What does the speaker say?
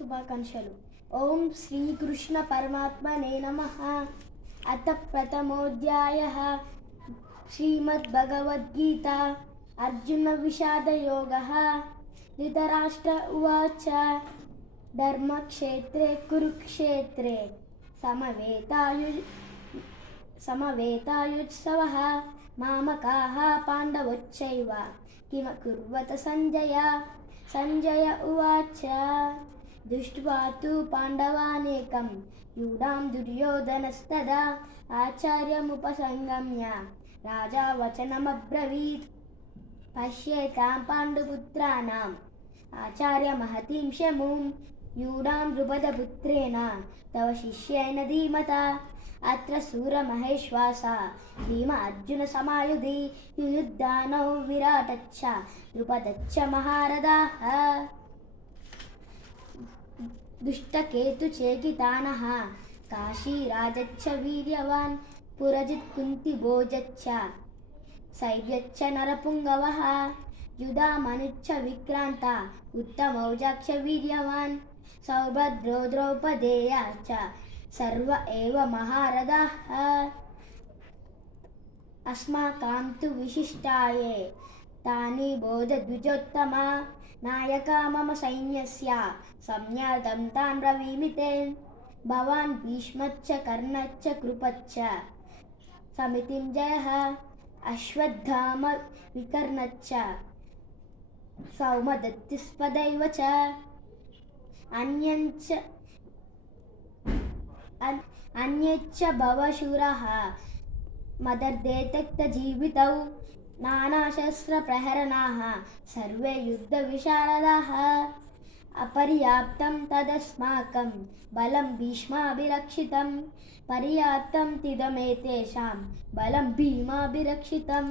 శుభాకాంక్షలు. ఓం శ్రీకృష్ణ పరమాత్మనే నమః. అత ప్రథమోధ్యాయః. శ్రీమద్భగవద్గీత. అర్జున విషాదయోగః. ధృతరాష్ట్ర ఉవాచ ధర్మక్షేత్రే కురుక్షేత్రే సమవేతాయుత్సవః మామకాః పాండవశ్చైవ కిమకుర్వత సంజయ. సంజయ ఉవాచ దృష్ట్వా తు పాండవానేకం యూఢాం దుర్యోధనస్తదా ఆచార్యముపసంగమ్య రాజా వచనమబ్రవీత్. పశ్యేతాం పాండుపుత్రాణాం ఆచార్యమహతిం శమూం యూఢాం ద్రుపదపుత్రేణ తవ శిష్యేణ ధీమతా. అత్ర శూరమహేశ్వాస భీమ అర్జున సమాయుధి యుయుద్ధానౌ విరాటచ్చ ద్రుపదచ్చ మహారథాః. దుష్టకేతుచేకితానః కాశీరాజచ్చ వీర్యవాన్ పురజిత్ కుంతిభోజచ్చ శైవ్యచ్చ నరపుంగవః. యుధామనుచ్చ విక్రాంత ఉత్తమౌజాక్ష వీర్యవాన్ సౌభద్రో ద్రౌపదేయ చ సర్వ ఏవ మహారథాః. అస్మాకం తు విశిష్టాయే తాని బోధ ద్విజోత్తమ. నాయకా మమ సైన్యస్య సంజ్ఞాతం తాన్ బ్రవీమి తే. భవాన్ భీష్మచ్చ కర్ణచ్చ కృపచ్చ సమితింజయః. అశ్వత్థామ వికర్ణచ్చ సౌమదత్తిస్పదైవ చ. అన్యచ్చ భవశూరః మదర్దే త్యక్తజీవితౌ. నానాశస్త్రప్రహరణాః సర్వే యుద్ధవిశారదాః. అపర్యాప్తం తదస్మాకం బలం భీష్మాభిరక్షితం. పర్యాప్తం తిదమేతేషాం బలం భీమాభిరక్షితం.